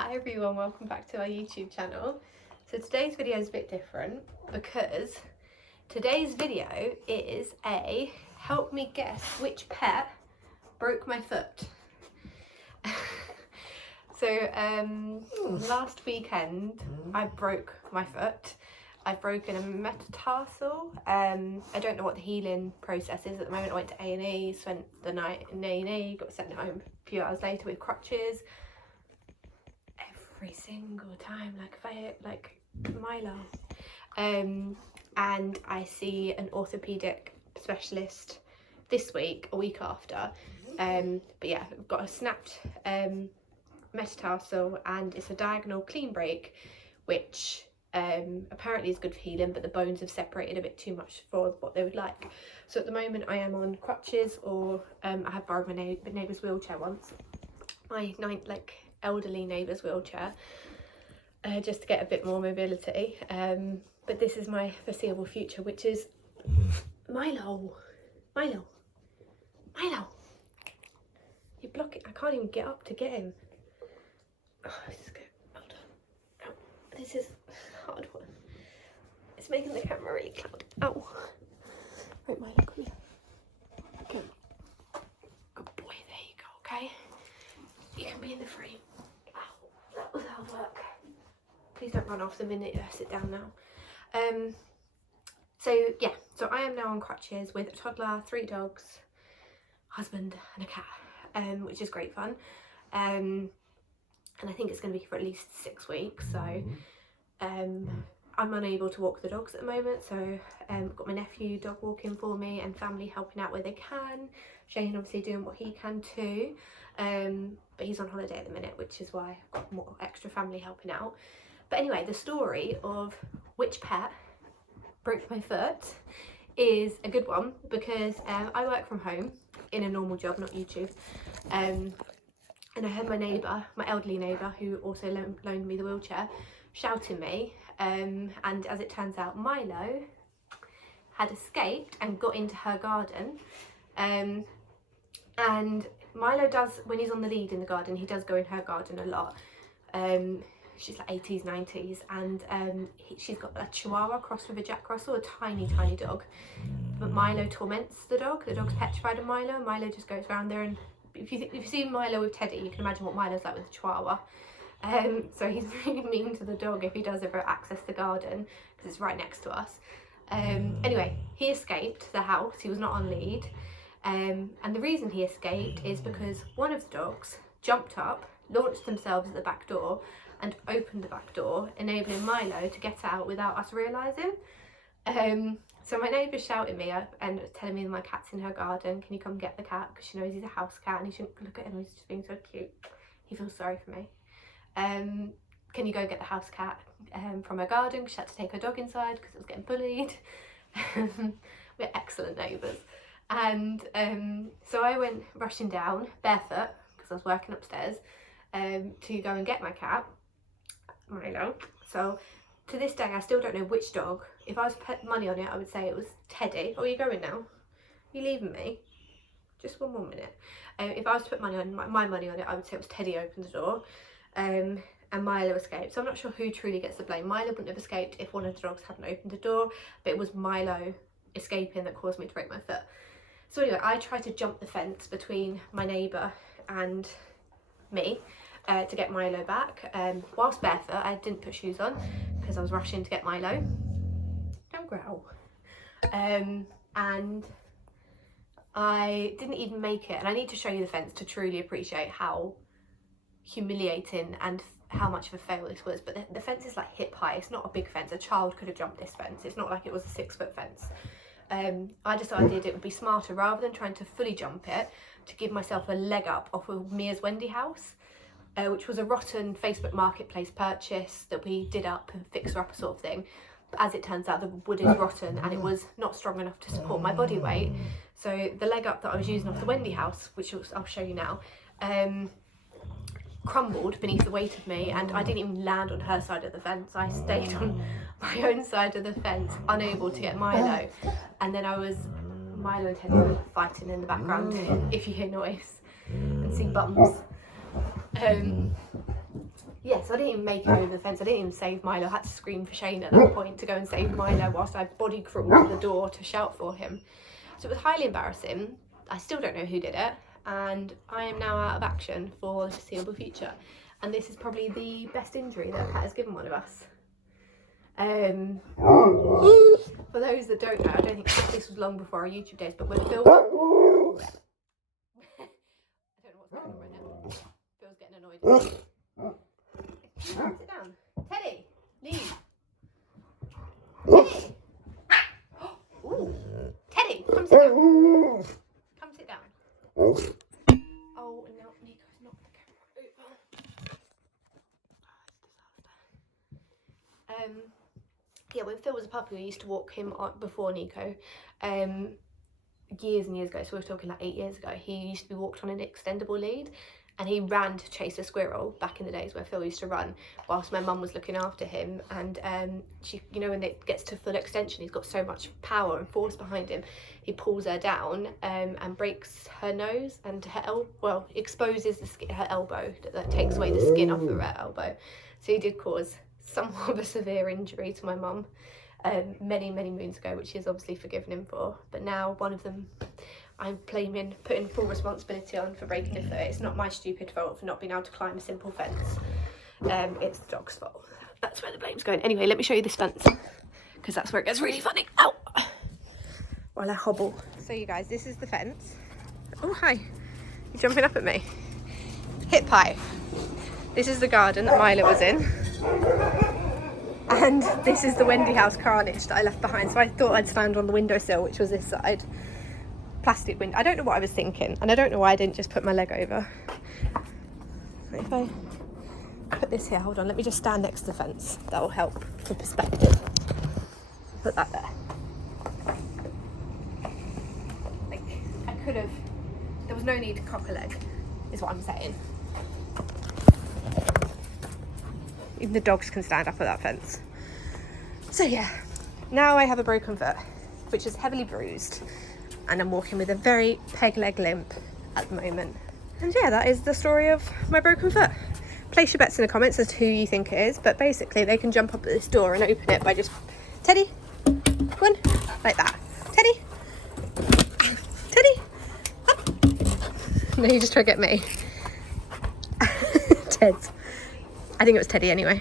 Hi everyone, welcome back to our YouTube channel. So today's video is a bit different because today's video is a help me guess which pet broke my foot. Last weekend I broke my foot. I've broken a metatarsal. I don't know what the healing process is at the moment. I went to A&E, spent the night in A&E, got sent home a few hours later with crutches. Every single time, like Milo. And I see an orthopedic specialist this week, a week after. But yeah, I've got a snapped metatarsal and it's a diagonal clean break, which apparently is good for healing, but the bones have separated a bit too much for what they would like. So at the moment I am on crutches, or I have borrowed my neighbour's wheelchair once, my elderly neighbour's wheelchair, just to get a bit more mobility. But this is my foreseeable future, which is Milo. You block it. I can't even get up to get him. Oh, this is good. Hold on. Oh, this is a hard one. It's making the camera really cloudy. Oh. Right, Milo, come here. Good boy, there you go, okay? You can be in the frame. Ow, that was hard work. Please don't run off the minute I sit down now. So I am now on crutches with a toddler, 3 dogs, husband and a cat, which is great fun. And I think it's going to be for at least 6 weeks. So I'm unable to walk the dogs at the moment, so I've got my nephew dog walking for me and family helping out where they can. Shane obviously doing what he can too, but he's on holiday at the minute, which is why I've got more extra family helping out. But anyway, the story of which pet broke my foot is a good one because I work from home in a normal job, not YouTube, and I heard my neighbour, my elderly neighbour, who also loaned me the wheelchair, shouting me, and as it turns out, Milo had escaped and got into her garden. And Milo does, when he's on the lead in the garden, he does go in her garden a lot. She's like 80s, 90s, and she's got a Chihuahua crossed with a Jack Russell, a tiny dog. But Milo torments the dog. The dog's petrified of Milo. Milo just goes around there, and if you've seen Milo with Teddy, you can imagine what Milo's like with the Chihuahua. So he's really mean to the dog if he does ever access the garden, because it's right next to us. Anyway, he escaped the house. He was not on lead. And the reason he escaped is because one of the dogs jumped up, launched themselves at the back door and opened the back door, enabling Milo to get out without us realising. So my neighbour's shouting me up and telling me that my cat's in her garden. Can you come get the cat? Because she knows he's a house cat and he shouldn't look at him, he's just being so cute. He feels sorry for me. Can you go get the house cat from her garden? Because she had to take her dog inside because it was getting bullied. We're excellent neighbours. And so I went rushing down barefoot because I was working upstairs to go and get my cat, Milo. So to this day I still don't know which dog. If I was to put money on it, I would say it was Teddy. Oh, are you going now? Are you leaving me? Just one more minute. If I was to put money on my money on it, I would say it was Teddy opened the door, and Milo escaped. So I'm not sure who truly gets the blame. Milo wouldn't have escaped if one of the dogs hadn't opened the door, but it was Milo escaping that caused me to break my foot. So anyway, I tried to jump the fence between my neighbour and me to get Milo back. Whilst barefoot, I didn't put shoes on because I was rushing to get Milo. Don't growl. And I didn't even make it. And I need to show you the fence to truly appreciate how humiliating and how much of a fail this was. But the fence is like hip high. It's not a big fence. A child could have jumped this fence. It's not like it was a 6-foot fence. I decided it would be smarter, rather than trying to fully jump it, to give myself a leg up off of Mia's Wendy house, which was a rotten Facebook Marketplace purchase that we did up and fixed her up sort of thing. But as it turns out, the wood is rotten and it was not strong enough to support my body weight. So the leg up that I was using off the Wendy house, which I'll show you now, crumbled beneath the weight of me, and I didn't even land on her side of the fence. I stayed on my own side of the fence, unable to get Milo. And then Milo and Teddy were fighting in the background, if you hear noise and see bumps. Yeah, So I didn't even make it over the fence. I didn't even save Milo. I had to scream for Shane at that point to go and save Milo whilst I body crawled to the door to shout for him. So it was highly embarrassing. I still don't know who did it, and I am now out of action for the foreseeable future. And this is probably the best injury that a pet has given one of us. For those that don't know, I don't think this was long before our YouTube days, but when Phil... I don't know what's going on right now. Phil's getting annoyed. Sit down. Teddy, leave. Teddy! Ooh. Teddy, come sit down. Come sit down. Oh, no, Nico's knocked the camera over. Yeah, when Phil was a puppy, we used to walk him before Nico, years and years ago, so we're talking like 8 years ago. He used to be walked on an extendable lead, and he ran to chase a squirrel back in the days where Phil used to run whilst my mum was looking after him. And she, you know, when it gets to full extension, he's got so much power and force behind him, he pulls her down and breaks her nose and her exposes her elbow, that takes away the skin off of her elbow. So he did cause somewhat of a severe injury to my mum many moons ago, which she's obviously forgiven him for. But now one of them I'm putting full responsibility on for breaking a foot. It's not my stupid fault for not being able to climb a simple fence. It's the dog's fault. That's where the blame's going. Anyway, let me show you this fence, because that's where it gets really funny. Ow! While I hobble. So you guys, this is the fence. Oh, hi. You're jumping up at me. Hip pie. This is the garden that Milo was in. And this is the Wendy House carnage that I left behind. So I thought I'd stand on the windowsill, which was this side. Plastic window. I don't know what I was thinking, and I don't know why I didn't just put my leg over. If I put this here, hold on, let me just stand next to the fence. That will help for perspective. Put that there. Like, I could have, there was no need to cock a leg, is what I'm saying. Even the dogs can stand up at that fence. So yeah, now I have a broken foot, which is heavily bruised, and I'm walking with a very peg leg limp at the moment. And yeah, that is the story of my broken foot. Place your bets in the comments as to who you think it is, but basically they can jump up at this door and open it by just, Teddy, one, like that. Teddy, Teddy, up. No, you just try to get me. Ted. I think it was Teddy anyway.